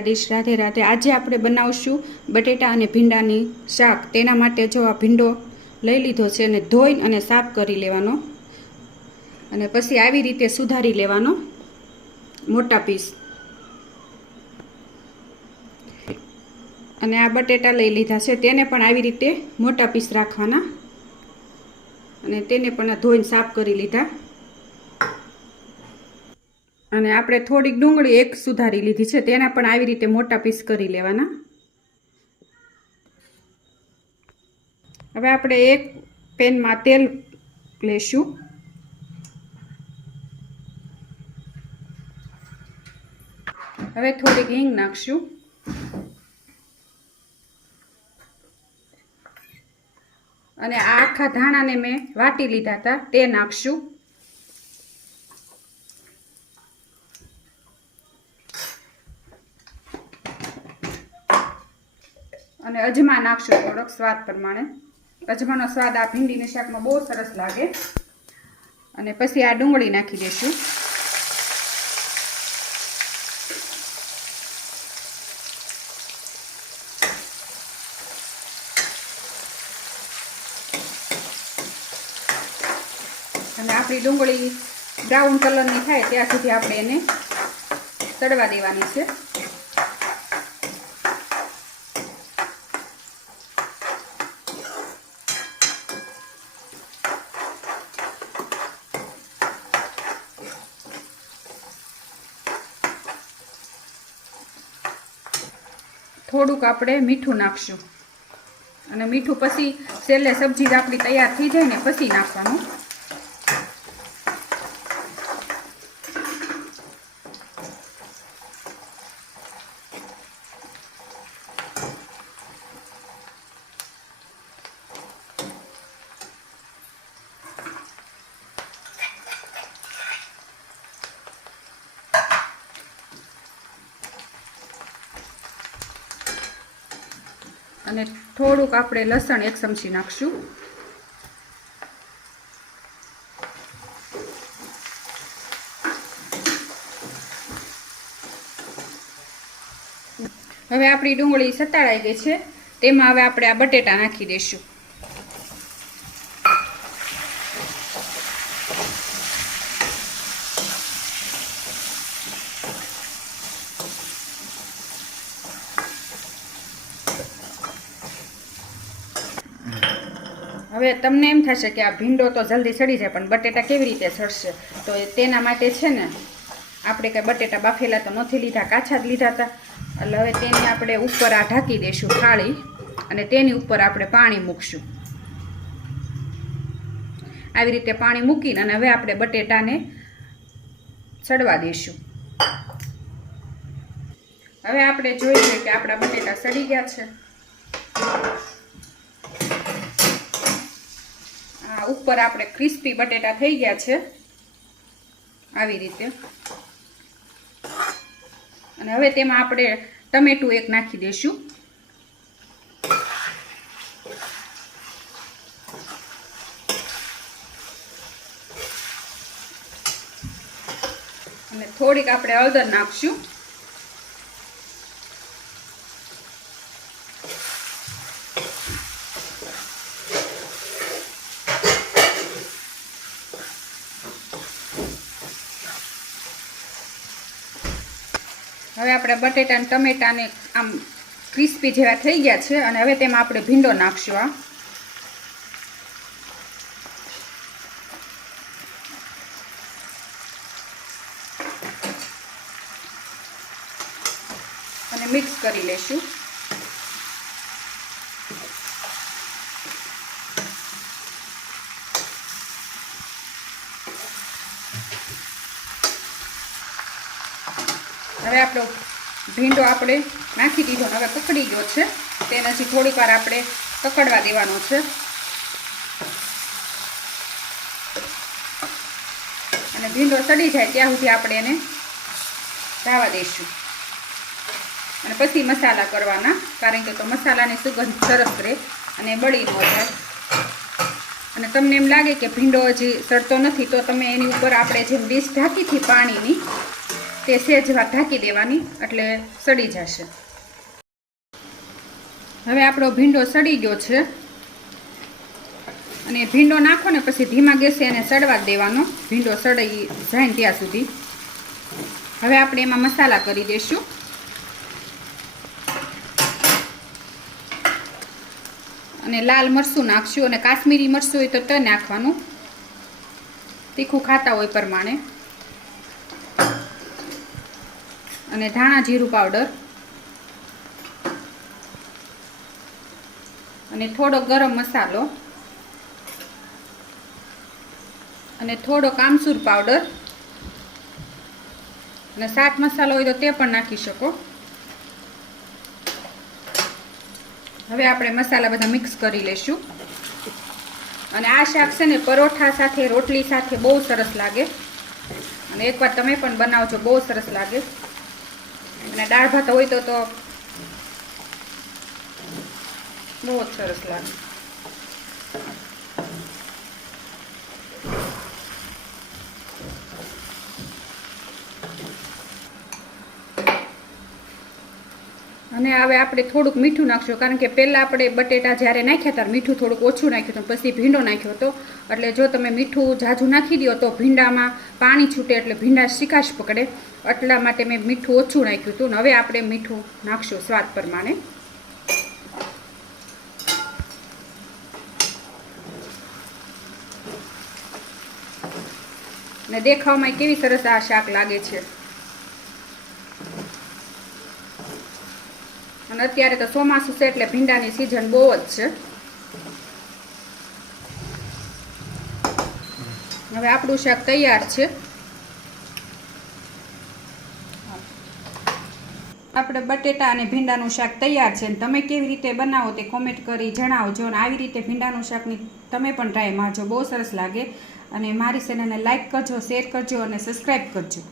Dish Radhe Radhe. આજે આપણે બનાવશું બટેટા અને ભીંડાની શાક. તેના માટે જો આ ભીંડો લઈ લીધો છે અને ધોઈ અને સાફ કરી લેવાનો. અને પછી આવી રીતે સુધારી લેવાનો મોટા પીસ. અને આ બટેટા લઈ લીધા છે. તેને પણ આવી રીતે મોટા પીસ રાખવાના. અને તેને પણ ધોઈને સાફ કરી લીધા. અને આપણે થોડીક ડુંગળી એક સુધારી લીધી છે, તેના પણ આવી રીતે મોટા પીસ કરી લેવાના. હવે આપણે એક પેનમાં તેલ લેશું. હવે થોડીક હિંગ નાખશું. અને આખા ધાણાને મેં વાટી લીધા હતા, તે નાખશું. અને અજમા નાખશું થોડોક સ્વાદ પ્રમાણે. અજમાનો સ્વાદ આ ભીંડીની શાકમાં બહુ સરસ લાગે. અને પછી આ ડુંગળી નાખી દઈશું. અને આપણી ડુંગળી બ્રાઉન કલરની થાય ત્યાં સુધી આપણે એને તળવા દેવાની છે. થોડુંક આપણે મીઠું નાખશું. અને મીઠું પછી છેલ્લે સબ્જી આપણી તૈયાર થઈ જાય ને પછી નાખવાનું. અને થોડુંક આપણે લસણ એક ચમચી નાખશું. હવે આપણી ડુંગળી સતાળાઈ ગઈ છે. તેમાં હવે આપણે આ બટેટા નાખી દઈશું. હવે તમને એમ થશે કે આ ભીંડો તો જલ્દી સડી જાય, પણ બટેટા કેવી રીતે સડશે? તો તેના માટે છે ને, આપણે કંઈ બટેટા બાફેલા તો નથી લીધા, કાચા જ લીધા હતા. એટલે હવે તેની આપણે ઉપર આ ઢાંકી દઈશું થાળી, અને તેની ઉપર આપણે પાણી મૂકશું. આવી રીતે પાણી મૂકીને, અને હવે આપણે બટેટાને સડવા દઈશું હવે આપણે જોઈએ કે આપણા બટેટા સડી ગયા છે. ઉપર આપણે ક્રિસ્પી બટેટા થઈ ગયા છે. આવી રીતે. અને હવે તેમાં આપણે ટમેટું એક નાખી દઈશું. અને થોડીક આપણે હળદર નાખશું. હવે આપણે બટેટા અને ટમેટાને આમ ક્રિસ્પી જેવા થઈ ગયા છે અને હવે તેમાં આપણે ભીંડો નાખશું આ અને મિક્સ કરી લેશું. હવે આપણો ભીંડો આપણે નાખી દીધો હવે કકડી ગયો છે. તેને હજી થોડીક વાર આપણે કકડવા દેવાનો છે. અને ભીંડો સડી જાય ત્યાં સુધી આપણે એને ધાવા દઈશું. અને પછી મસાલા કરવાના, કારણ કે તો મસાલાની સુગંધ સરસ રહે અને બળી ન જાય. અને તમને એમ લાગે કે ભીંડો હજી સડતો નથી, તો તમે એની ઉપર આપણે જેમ ડીશ ઢાંકી હતી પાણીની તે સેજ ઢાંકી દેવાની, એટલે સડી જશે. હવે આપણો ભીંડો સડી ગયો છે. અને ભીંડો નાખો ને પછી ધીમા ગેસે એને સડવા દેવાનો. ભીંડો સડાઈ જાય ત્યાં સુધી. હવે આપણે એમાં મસાલા કરી દઈશું અને લાલ મરચું નાખશું અને કાશ્મીરી મરચું હોય તો ત નાખવાનું. તીખું ખાતા હોય પ્રમાણે. અને ધાણા જીરું પાવડર. અને થોડો ગરમ મસાલો. અને થોડો કામસૂર પાવડર. અને સાત મસાલો હોય તો તે પણ નાખી શકો. હવે આપણે મસાલા બધા મિક્સ કરી લઈશું. અને આ શાક છે ને પરોઠા સાથે, રોટલી સાથે બહુ સરસ લાગે. અને એકવાર તમે પણ બનાવજો, બહુ સરસ લાગે. અને દાળ ભાત હોય તો તો બહુ જ સરસ લાગે. અને હવે આપણે થોડુંક મીઠું નાખશું, કારણ કે પહેલાં આપણે બટેટા જ્યારે નાખ્યા ત્યારે મીઠું થોડુંક ઓછું નાખ્યું હતું, પછી ભીંડો નાખ્યો હતો. એટલે જો તમે મીઠું ઝાઝું નાખી દો તો ભીંડામાં પાણી છૂટે એટલે ભીંડા શિકાશ પકડે. એટલા માટે મેં મીઠું ઓછું નાખ્યું હતું. હવે આપણે મીઠું નાખશું સ્વાદ પ્રમાણે. ને દેખાવમાં કેવી સરસ આ શાક લાગે છે. અને અત્યારે તો ચોમાસું છે એટલે ભીંડાની સિઝન બહુ જ છે. હવે આપણું શાક તૈયાર છે. આપણે બટેટા અને ભીંડાનું શાક તૈયાર છે અને તમે કેવી રીતે બનાવો તે કોમેન્ટ કરી જણાવજો અને આવી રીતે ભીંડાનું શાકની તમે પણ ટ્રાય મારજો. બહુ સરસ લાગે. અને મારી ચેનલને લાઇક કરજો શેર કરજો અને સબસ્ક્રાઈબ કરજો.